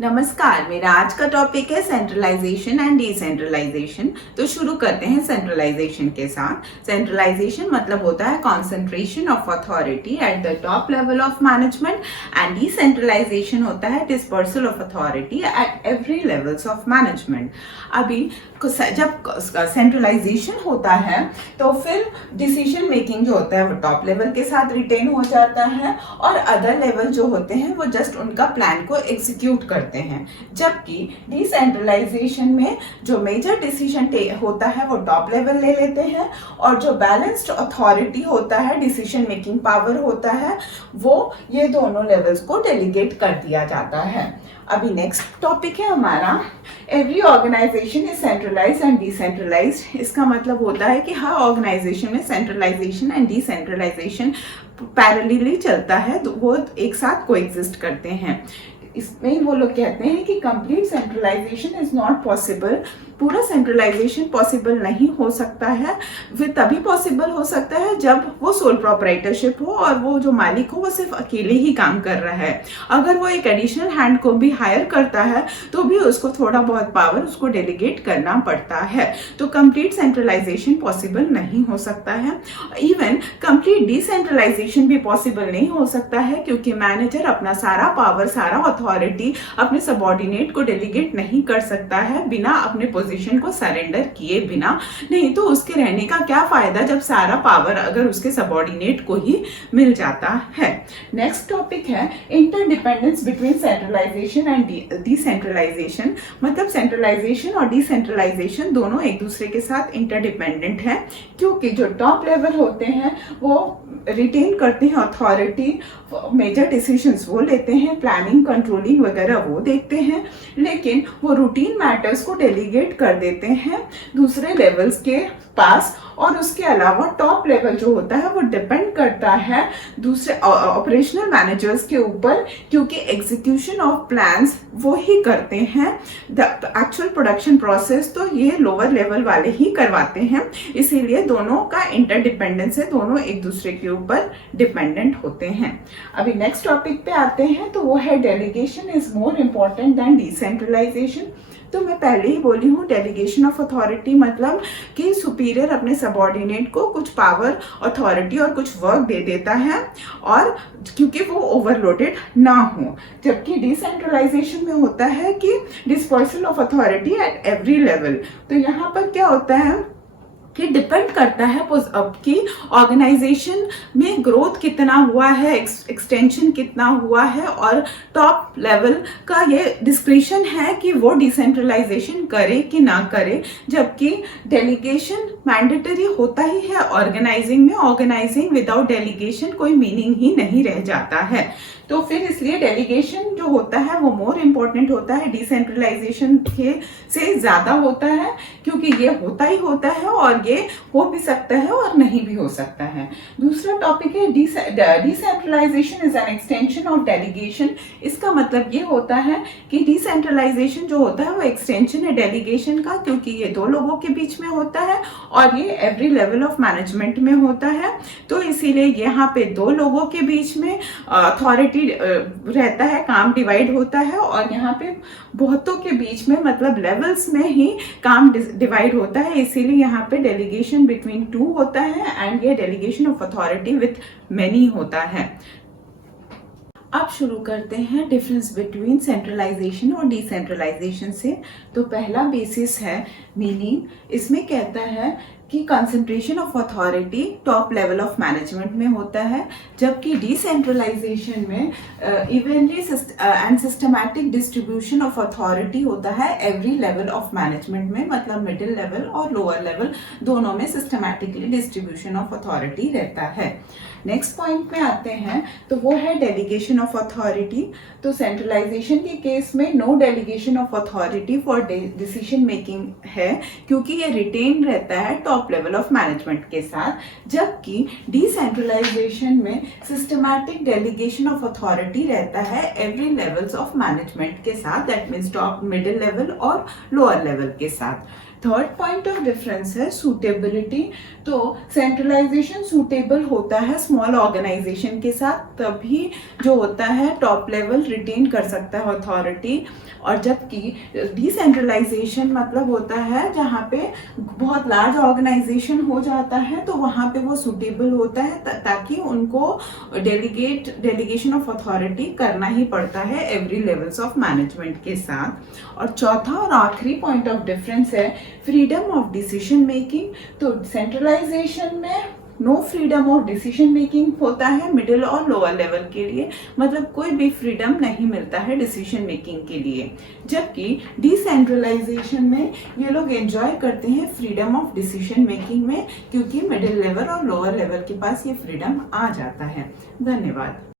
नमस्कार। मेरा आज का टॉपिक है सेंट्रलाइजेशन एंड डिसेंट्रलाइजेशन। तो शुरू करते हैं सेंट्रलाइजेशन के साथ। सेंट्रलाइजेशन मतलब होता है concentration of authority at the top level of management and decentralisation होता है dispersal of authority at every levels of management. अभी जब सेंट्रलाइजेशन होता है तो फिर डिसीजन मेकिंग जो होता है वो टॉप लेवल के साथ रिटेन हो जाता है और अदर लेवल जो होते हैं वो जस्ट उनका प्लान को एग्जीक्यूट करते हैं। जबकि डिसेंट्रलाइजेशन में जो मेजर डिसीजन होता है वो टॉप लेवल ले लेते हैं और जो बैलेंस्ड अथॉरिटी होता है, डिसीजन मेकिंग पावर होता है, वो ये दोनों लेवल्स को डेलीगेट कर दिया जाता है। अभी नेक्स्ट टॉपिक है हमारा every organisation is centralised and decentralised. इसका मतलब होता है कि हर ऑर्गेनाइजेशन में सेंट्रलाइजेशन एंड डिसेंट्रलाइजेशन पैरेलली चलता है, तो वो एक साथ कोएग्जिस्ट करते हैं। इसमें वो लोग कहते हैं कि complete centralization is not possible. पूरा सेंट्रलाइजेशन पॉसिबल नहीं हो सकता है। वो तभी पॉसिबल हो सकता है जब वो सोल प्रोप्राइटरशिप हो और वो जो मालिक हो वो सिर्फ अकेले ही काम कर रहा है। अगर वो एक एडिशनल हैंड को भी हायर करता है तो भी उसको थोड़ा बहुत पावर उसको डेलीगेट करना पड़ता है। तो कंप्लीट सेंट्रलाइजेशन पॉसिबल नहीं हो सकता है। इवन कंप्लीट डिसेंट्रलाइजेशन भी पॉसिबल नहीं हो सकता है, क्योंकि मैनेजर अपना सारा पावर, सारा अथॉरिटी अपने सबऑर्डिनेट को डेलीगेट नहीं कर सकता है बिना अपने पोजीशन को सरेंडर किए बिना। नहीं तो उसके रहने का क्या फायदा जब सारा पावर अगर उसके सबऑर्डिनेट को ही मिल जाता है। नेक्स्ट टॉपिक है interdependence between centralization and decentralization. मतलब सेंट्रलाइजेशन और डिसेंट्रलाइजेशन दोनों एक दूसरे के साथ इंटरडिपेंडेंट है, क्योंकि जो टॉप लेवल होते हैं वो रिटेन करते हैं अथॉरिटी, मेजर डिसीजंस वो लेते हैं, प्लानिंग, कंट्रोलिंग वगैरह वो देखते हैं, लेकिन वो रूटीन मैटर्स को डेलीगेट कर देते हैं दूसरे लेवल्स के पास। और उसके अलावा टॉप लेवल जो होता है वो डिपेंड करता है दूसरे ऑपरेशनल मैनेजर्स के ऊपर, क्योंकि एग्जीक्यूशन ऑफ प्लान्स वो ही करते हैं। द एक्चुअल प्रोडक्शन प्रोसेस तो ये लोअर लेवल वाले ही करवाते हैं। इसीलिए दोनों का इंटरडिपेंडेंस है, दोनों एक दूसरे के ऊपर डिपेंडेंट होते हैं। अभी नेक्स्ट टॉपिक पे आते हैं, तो वो है delegation is more important than decentralization. तो मैं पहले ही बोली हूँ, डेलीगेशन ऑफ अथॉरिटी मतलब कि सुपीरियर अपने सबऑर्डिनेट को कुछ पावर, अथॉरिटी और कुछ वर्क दे देता है और क्योंकि वो ओवरलोडेड ना हो। जबकि डिसेंट्रलाइजेशन में होता है कि dispersal of authority at every level. तो यहाँ पर क्या होता है कि डिपेंड करता है कि ऑर्गेनाइजेशन में ग्रोथ कितना हुआ है, एक्सटेंशन कितना हुआ है, और टॉप लेवल का ये डिस्क्रिशन है कि वो डिसेंट्रलाइजेशन करे कि ना करे। जबकि डेलीगेशन मैंडेटरी होता ही है ऑर्गेनाइजिंग में। ऑर्गेनाइजिंग विदाउट डेलीगेशन कोई मीनिंग ही नहीं रह जाता है। तो फिर इसलिए डेलीगेशन जो होता है वो मोर इम्पोर्टेंट होता है, डिसेंट्रलाइजेशन के से ज़्यादा होता है, क्योंकि ये होता ही होता है और ये हो भी सकता है और नहीं भी हो सकता है। दूसरा टॉपिक है decentralization is an extension of delegation. इसका मतलब ये होता है कि डिसेंट्रलाइजेशन जो होता है वो एक्सटेंशन है डेलीगेशन का, क्योंकि ये दो लोगों के बीच में होता है और ये एवरी लेवल ऑफ मैनेजमेंट में होता है। तो इसीलिए यहाँ पे दो लोगों के बीच में अथॉरिटी रहता है, काम डिवाइड होता है, और यहाँ पे बहुतों के बीच में मतलब लेवल्स में ही काम डिवाइड होता है। इसीलिए यहाँ पे डेलीगेशन बिटवीन टू होता है एंड ये delegation of authority with many होता है। अब शुरू करते हैं डिफरेंस बिटवीन सेंट्रलाइजेशन और डिसेंट्रलाइजेशन से। तो पहला बेसिस है मीनिंग। इसमें कहता है कि concentration of authority top level of management में होता है, जबकि डिसेंट्रलाइजेशन में evenly and systematic distribution of authority होता है एवरी लेवल ऑफ मैनेजमेंट में। मतलब मिडिल लेवल और लोअर लेवल दोनों में सिस्टमैटिकली डिस्ट्रीब्यूशन ऑफ अथॉरिटी रहता है। नेक्स्ट पॉइंट में आते हैं, तो वो है डेलीगेशन ऑफ अथॉरिटी। तो सेंट्रलाइजेशन के केस में no delegation of authority for decision making है, क्योंकि ये रिटेन रहता है टॉप लेवल ऑफ मैनेजमेंट के साथ। जबकि डिसेंट्रलाइजेशन में सिस्टमैटिक डेलीगेशन ऑफ अथॉरिटी रहता है एवरी लेवल्स ऑफ मैनेजमेंट के साथ, that means top, middle level और लोअर लेवल के साथ। थर्ड पॉइंट ऑफ डिफरेंस है सूटेबिलिटी। तो सेंट्रलाइजेशन सूटेबल होता है स्मॉल ऑर्गेनाइजेशन के साथ, तभी जो होता है टॉप लेवल रिटेन कर सकता है अथॉरिटी, और जबकि डिसेंट्रलाइजेशन मतलब होता है जहाँ पे बहुत लार्ज ऑर्गेनाइजेशन हो जाता है तो वहाँ पे वो सूटेबल होता है ताकि उनको डेलीगेशन ऑफ अथॉरिटी करना ही पड़ता है एवरी लेवल्स ऑफ मैनेजमेंट के साथ। और चौथा और आखिरी पॉइंट ऑफ डिफरेंस है फ्रीडम ऑफ डिसीजन मेकिंग। तो सेंट्रलाइजेशन में no freedom of decision making होता है मिडिल और लोअर लेवल के लिए, मतलब कोई भी फ्रीडम नहीं मिलता है डिसीजन मेकिंग के लिए, जबकि डिसेंट्रलाइजेशन में ये लोग एंजॉय करते हैं फ्रीडम ऑफ डिसीजन मेकिंग में, क्योंकि मिडिल लेवल और लोअर लेवल के पास ये फ्रीडम आ जाता है। धन्यवाद।